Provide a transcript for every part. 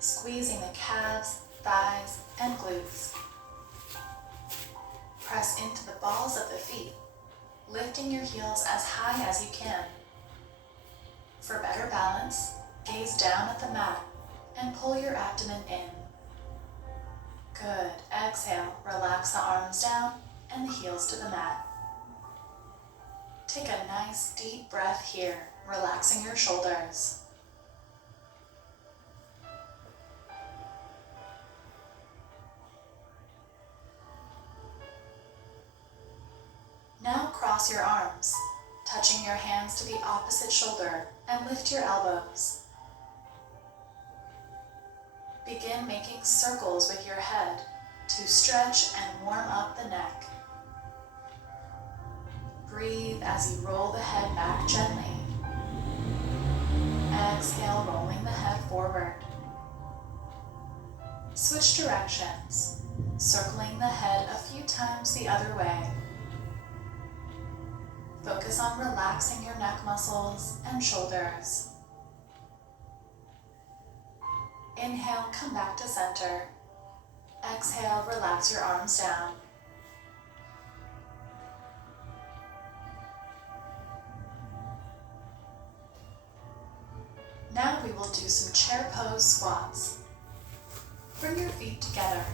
squeezing the calves, thighs, and glutes. Press into the balls of the feet, lifting your heels as high as you can. For better balance, gaze down at the mat and pull your abdomen in. Good. Exhale, relax the arms down and the heels to the mat. Take a nice deep breath here, relaxing your shoulders. Now cross your arms, touching your hands to the opposite shoulder, and lift your elbows. Begin making circles with your head to stretch and warm up the neck. Breathe as you roll the head back gently. Exhale, rolling the head forward. Switch directions, circling the head a few times the other way. Focus on relaxing your neck muscles and shoulders. Inhale, come back to center. Exhale, relax your arms down. Now we will do some chair pose squats. Bring your feet together.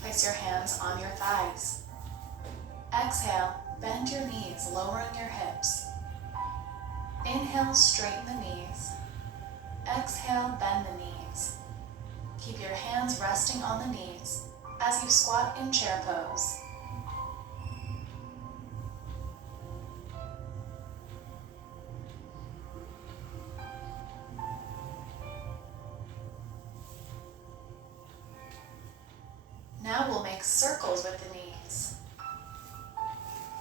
Place your hands on your thighs. Exhale, bend your knees, lowering your hips. Inhale, straighten the knees. Exhale, bend the knees. Keep your hands resting on the knees as you squat in chair pose. Now we'll make circles with the knees.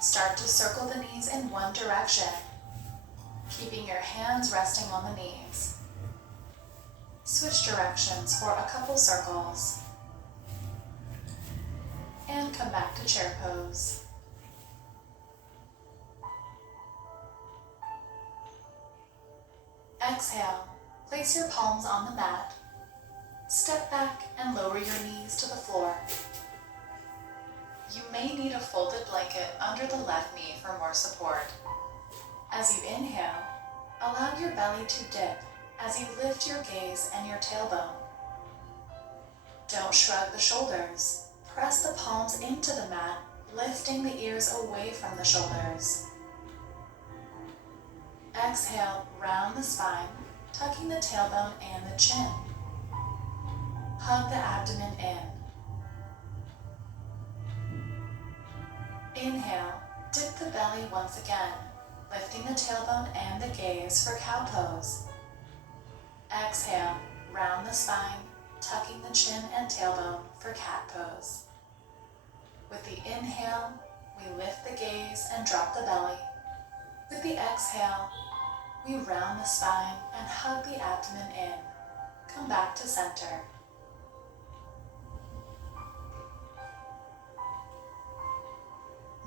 Start to circle the knees in one direction, keeping your hands resting on the knees. Switch directions for a couple circles. And come back to chair pose. Exhale, place your palms on the mat. Step back and lower your knees to the floor. You may need a folded blanket under the left knee for more support. As you inhale, allow your belly to dip as you lift your gaze and your tailbone. Don't shrug the shoulders. Press the palms into the mat, lifting the ears away from the shoulders. Exhale, round the spine, tucking the tailbone and the chin. Hug the abdomen in. Inhale, dip the belly once again, lifting the tailbone and the gaze for cow pose. Exhale, round the spine, tucking the chin and tailbone for cat pose. With the inhale, we lift the gaze and drop the belly. With the exhale, we round the spine and hug the abdomen in. Come back to center.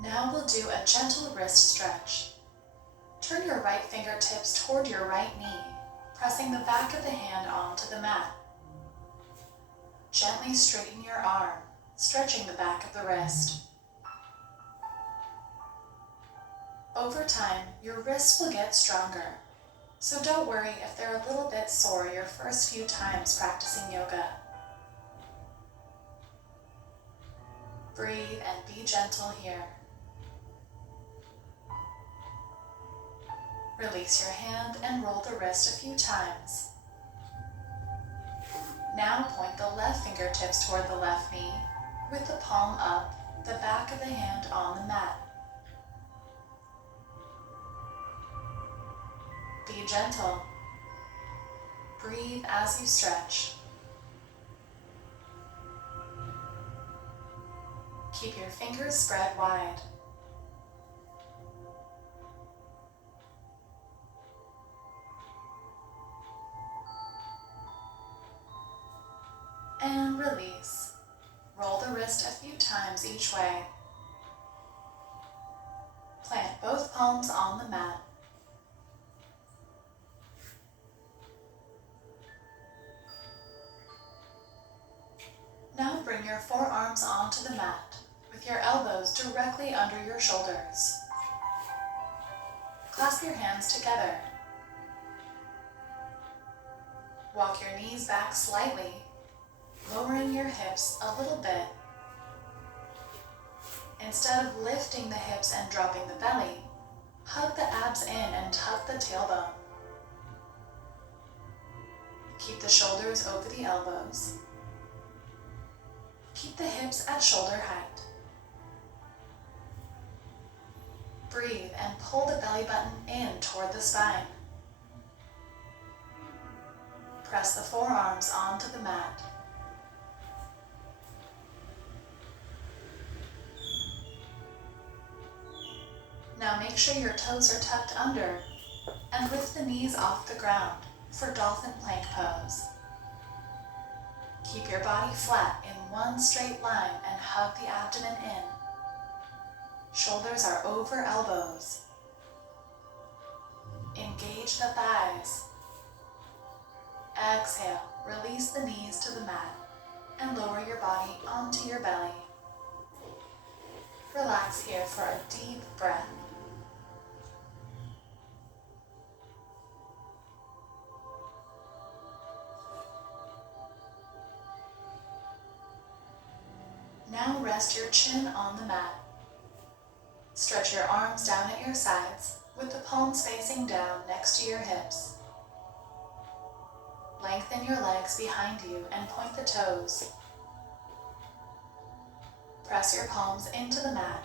Now we'll do a gentle wrist stretch. Turn your right fingertips toward your right knee, pressing the back of the hand onto the mat. Gently straighten your arm, stretching the back of the wrist. Over time, your wrists will get stronger, so don't worry if they're a little bit sore your first few times practicing yoga. Breathe and be gentle here. Release your hand and roll the wrist a few times. Now point the left fingertips toward the left knee, with the palm up, the back of the hand on the mat. Be gentle. Breathe as you stretch. Keep your fingers spread wide. And release. Roll the wrist a few times each way. Plant both palms on the mat. your forearms onto the mat with your elbows directly under your shoulders. Clasp your hands together. Walk your knees back slightly, lowering your hips a little bit. Instead of lifting the hips and dropping the belly, hug the abs in and tuck the tailbone. Keep the shoulders over the elbows. Keep the hips at shoulder height. Breathe and pull the belly button in toward the spine. Press the forearms onto the mat. Now make sure your toes are tucked under and lift the knees off the ground for dolphin plank pose. Keep your body flat in one straight line and hug the abdomen in. Shoulders are over elbows. Engage the thighs. Exhale, release the knees to the mat and lower your body onto your belly. Relax here for a deep breath. Now rest your chin on the mat. Stretch your arms down at your sides with the palms facing down next to your hips. Lengthen your legs behind you and point the toes. Press your palms into the mat.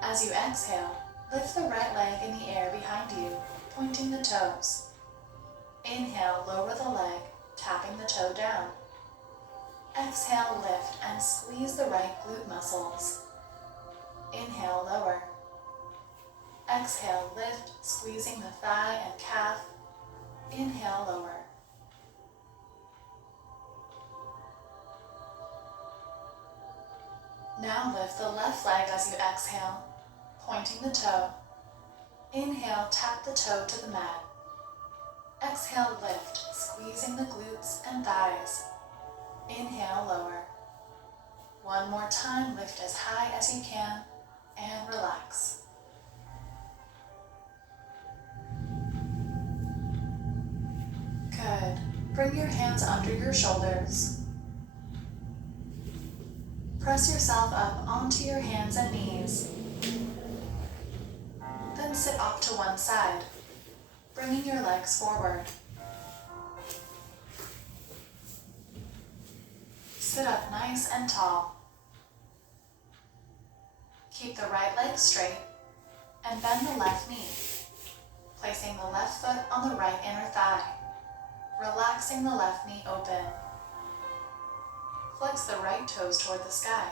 As you exhale, lift the right leg in the air behind you, pointing the toes. Inhale, lower the leg, tapping the toe down. Exhale, lift and squeeze the right glute muscles. Inhale, lower. Exhale, lift, squeezing the thigh and calf. Inhale, lower. Now lift the left leg as you exhale, pointing the toe. Inhale, tap the toe to the mat. Exhale, lift, squeezing the glutes and thighs. Inhale, lower. One more time, lift as high as you can and relax. Good. Bring your hands under your shoulders. Press yourself up onto your hands and knees. Then sit off to one side, bringing your legs forward. Sit up nice and tall. Keep the right leg straight and bend the left knee, placing the left foot on the right inner thigh, relaxing the left knee open. Flex the right toes toward the sky.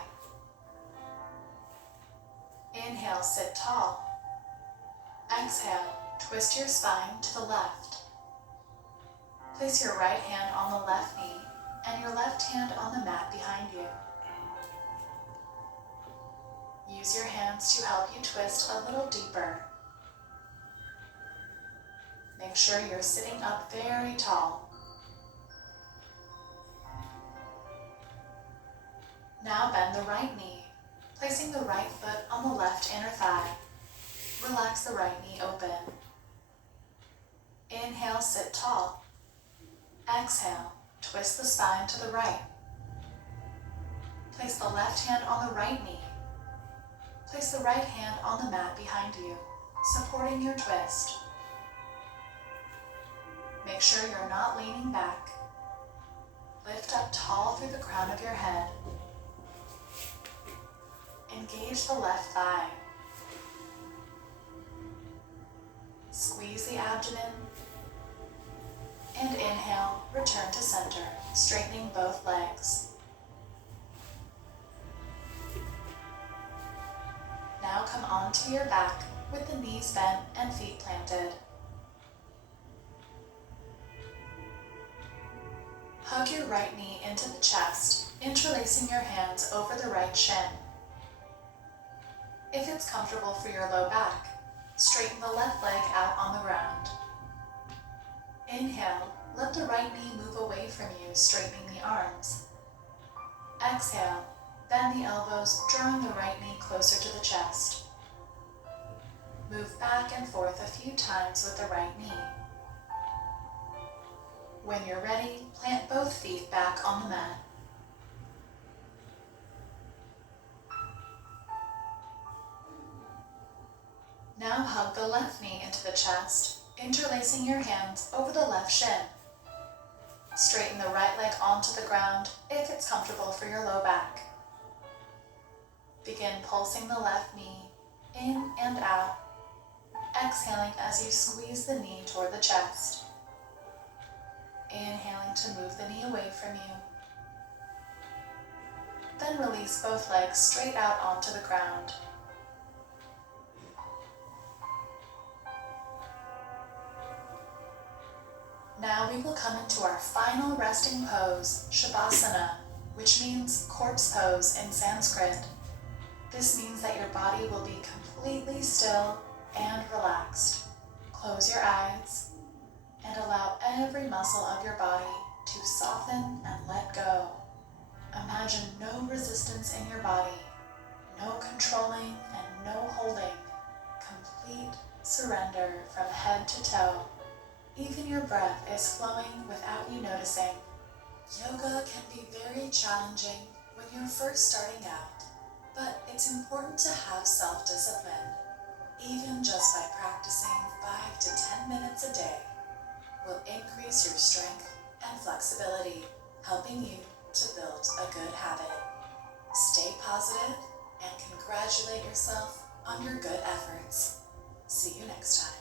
Inhale, sit tall. Exhale, twist your spine to the left. Place your right hand on the left knee and your left hand on the mat behind you. Use your hands to help you twist a little deeper. Make sure you're sitting up very tall. Now bend the right knee, placing the right foot on the left inner thigh. Relax the right knee open. Inhale, sit tall. Exhale, twist the spine to the right. Place the left hand on the right knee. Place the right hand on the mat behind you, supporting your twist. Make sure you're not leaning back. Lift up tall through the crown of your head. Engage the left thigh. Squeeze the abdomen. And inhale, return to center, straightening both legs. Now come onto your back with the knees bent and feet planted. Hug your right knee into the chest, interlacing your hands over the right shin. If it's comfortable for your low back, straighten the left leg out on the ground. Inhale, let the right knee move away from you, straightening the arms. Exhale, bend the elbows, drawing the right knee closer to the chest. Move back and forth a few times with the right knee. When you're ready, plant both feet back on the mat. Now hug the left knee into the chest, interlacing your hands over the left shin. Straighten the right leg onto the ground if it's comfortable for your low back. Begin pulsing the left knee in and out, exhaling as you squeeze the knee toward the chest. Inhaling to move the knee away from you. Then release both legs straight out onto the ground. Now we will come into our final resting pose, Shavasana, which means corpse pose in Sanskrit. This means that your body will be completely still and relaxed. Close your eyes and allow every muscle of your body to soften and let go. Imagine no resistance in your body, no controlling and no holding, complete surrender from head to toe. Even your breath is flowing without you noticing. Yoga can be very challenging when you're first starting out, but it's important to have self-discipline. Even just by practicing 5 to 10 minutes a day will increase your strength and flexibility, helping you to build a good habit. Stay positive and congratulate yourself on your good efforts. See you next time.